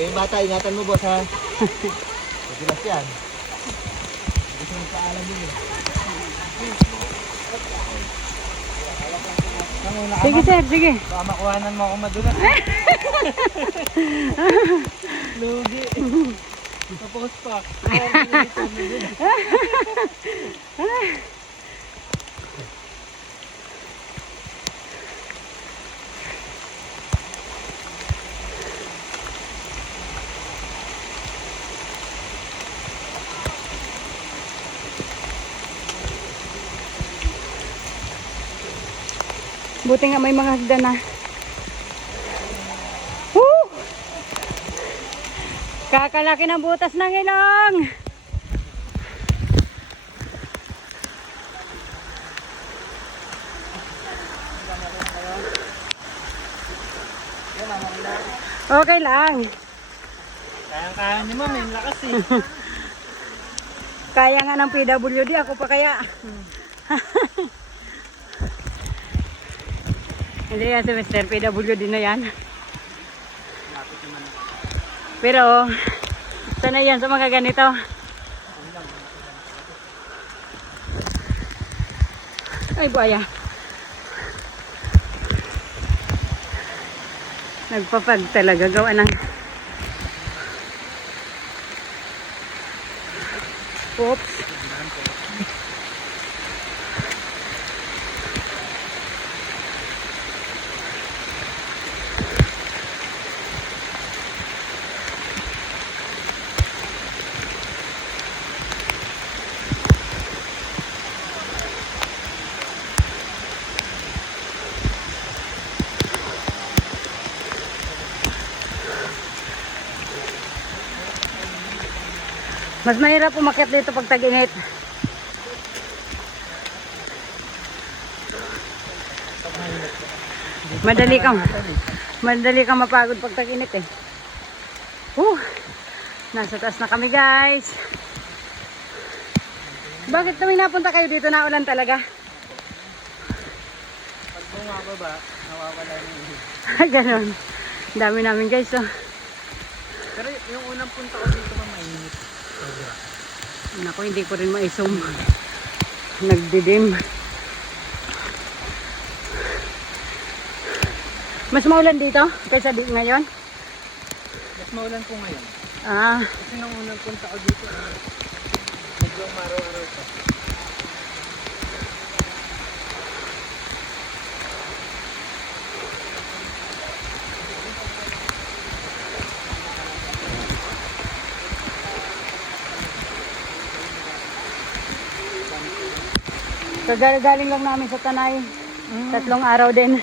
Eh, bata, ingatan mo, boss, ha? Madulas yan. Gusto mo paalam yun, eh. Sige, sir, sige. Baka makuhanan mo ako madulas. Lugi. Tapos pa. Buti nga may mga hagdan na. Woo! Kakalaki ng butas ng ilong. Okay lang. Kayang-kaya niyo, ma'am. May lakas, eh. Kaya nga ng PWD, ako pa kaya. Hindi yan si Mr. PWD na yan. Pero, sanay yan sa mga ganito. Ay, buaya. Nagpapag talaga gawa ng... Oops. Mas mahirap umakyat dito pag tag-init. Madali kang mapagod pag tag-init, eh. Nasa taas na kami, guys. Bakit tuwing napunta kayo dito na ulan talaga? Pag bumababa, nawawala na yung... Ganon. Dami namin, guys, oh. Pero yung unang punta ko dito, ma'am, mainit. Naku, hindi ko rin ma-zoom. Nagdidim. Mas maulan dito kaysa di ngayon? Mas maulan po ngayon. Ah, Kasi nung unang punta ko dito, medyo umaraw-araw pa. kagagaling lang namin sa Tanay. 3 araw din.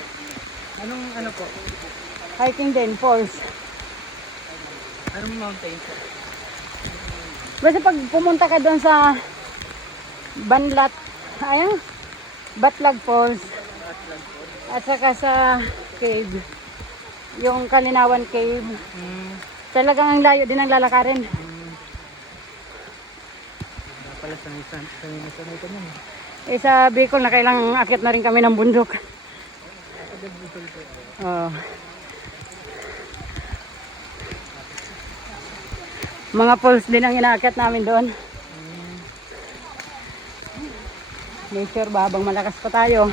Anong ano po? Hiking din, falls. Anong mountain po? Basta pag pumunta ka doon sa Banlat, ayun, Batlag Falls, at saka sa cave, yung Kalinawan Cave, talagang ang layo din ang lalakarin. Pala sanay ka nun. Eh sa Bicol na kailang akyat na rin kami ng bundok. Oh. Mga falls din ang inaakyat namin doon. Nature ba habang malakas pa tayo?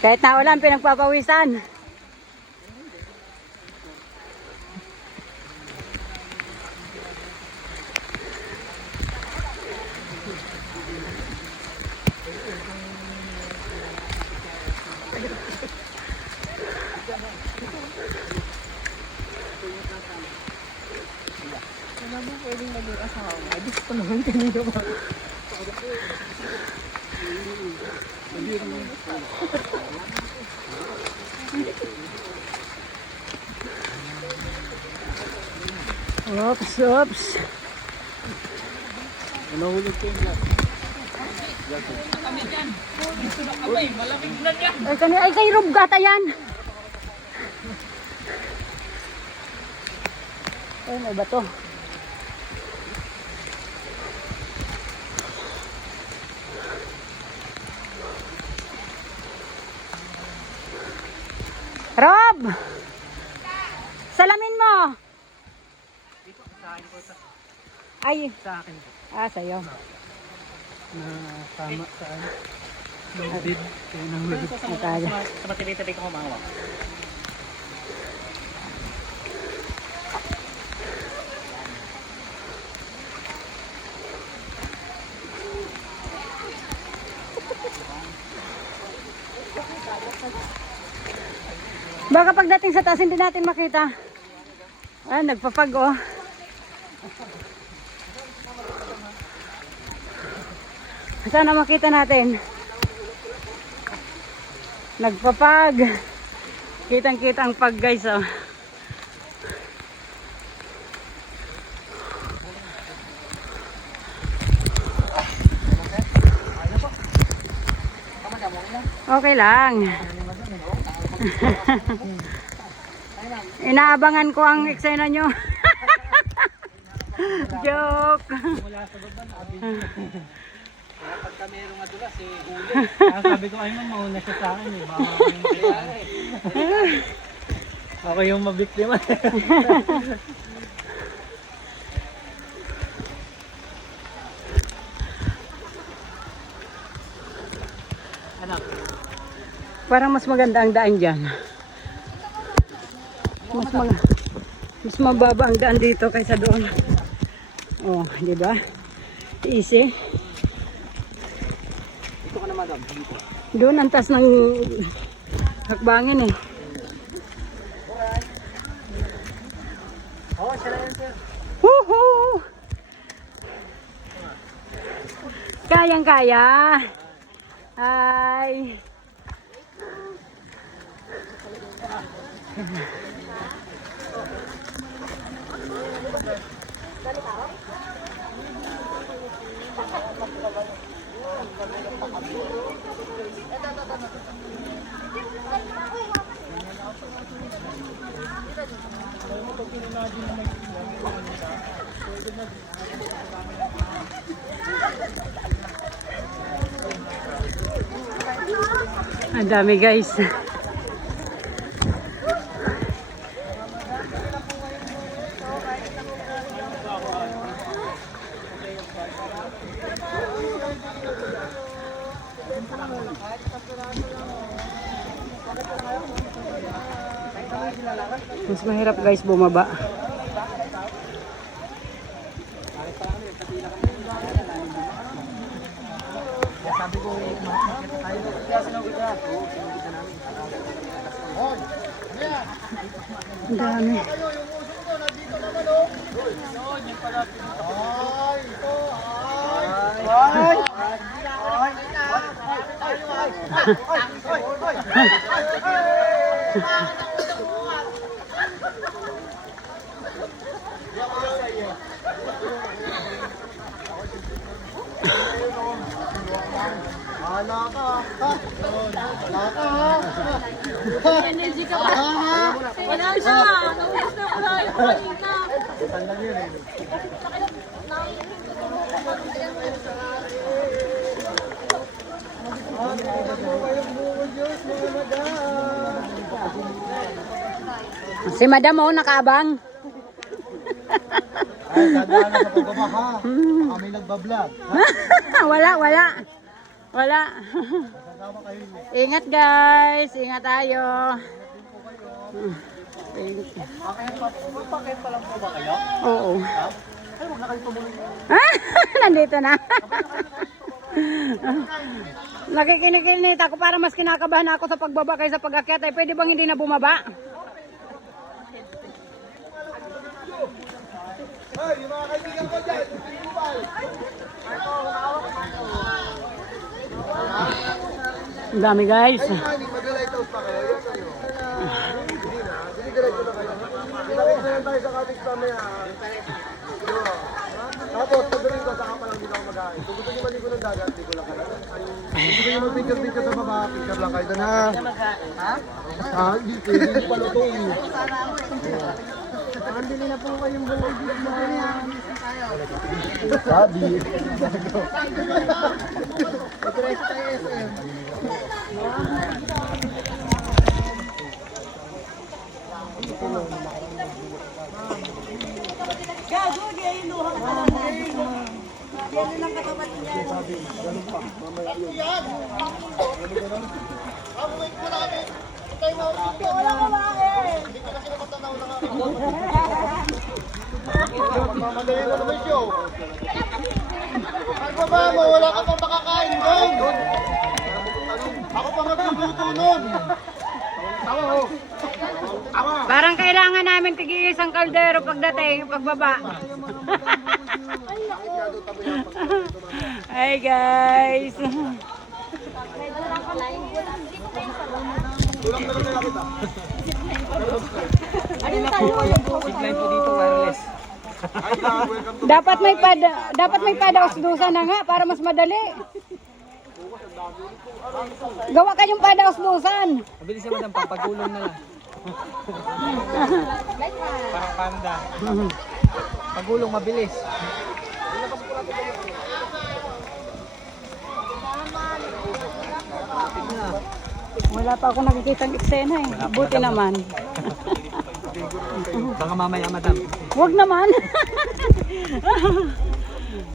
Kahit na ulan, pinagpapawisan. Wala mo pwedeng maging asawa. Gusto ko naman kanina ba? Oops, oops. Nahulog ko yung lahat. Ay, kay Rob gata yan. Ay, may bato. Salamin mo. Dito, sa akin po ito. Ay, Sa akin po. sa'yo. Na tama sa ano. Loaded. Kaya nahulog. Sa matili-tili ko kumawa. Baka pagdating sa taas hindi natin makita. Nagpapag oh. Sana makita natin. Nagpapag. Kitang-kita ang pag guys oh. Okay lang. Inaabangan ko ang eksena nyo. Joke. Mula sa baba na abin. Kaya pagka merong madulas huli. Kaya sabi ko ay man mauna siya sa akin Baka yung kaya Ako yung mabiktima. Anak. Parang mas maganda ang daan dyan. Mas mababa ang daan dito kaysa doon. Oh, di ba? Easy. Dito ka na madam. Dito. Doon ang taas ng hakbangin eh. Oo, siya na yan sir. Woohoo! Kayang-kaya. Ay. Ang dami guys. Mas mahirap guys bumaba. Sabi ko, makikita tayo. Kaya sinugita. Oo, sinugita namin. Ang dami. Energy ka ba? Wala na. Naulis na wala yung kanina. Si Madam oh, nakaabang. Ay, dadaan na sa pagbabaha. Kami nagbablog. Wala. Wala. Kasama kayo. Ingat guys. Ingat tayo. Magpakit pa lang po ba kayo? Oo. Ay, huwag na kayo tumuloy. Nandito na. Nakikinig ako para mas kinakabahan ako sa pagbaba kaysa pag-akyat. Ay, pwede bang hindi na bumaba? Ay, yung mga kaibigan ko dyan. Ang dami guys. Mag-lighthouse pa kayo. Yan kayo. Hindi na. Dinidiretso na kayo. Pinakita tayo sa cottage mamaya. Tapos, pagdating ko, saka pa lang dito ako mag-aayos. Kung gusto nyo maligo ng dagat, ligo lang kayo. Kung gusto nyo mag-picture sa baba, picture lang kayo doon ha. Ha? Hindi pwede. Hindi pala ito eh. Andili na po kayong buhay dito mo. Sabi. Ito tayo SM. Magmamadali na naman siya. Ay baba mo, wala ka pang makakain doon. Ako pa magluluto nun. Tawa ho. Tawa. Parang kailangan namin tigil isang kaldero pagdating, pagbaba. Hi guys. Dapat may padaos-dusan na nga para mas madali. Gawa kayong padaos-dusan. Mabilis naman ang papagulong na lang. Parang panda. Pagulong mabilis. Wala pa ako nakikita ng eksena eh. Buti naman. Baka mamaya madam. Huwag naman.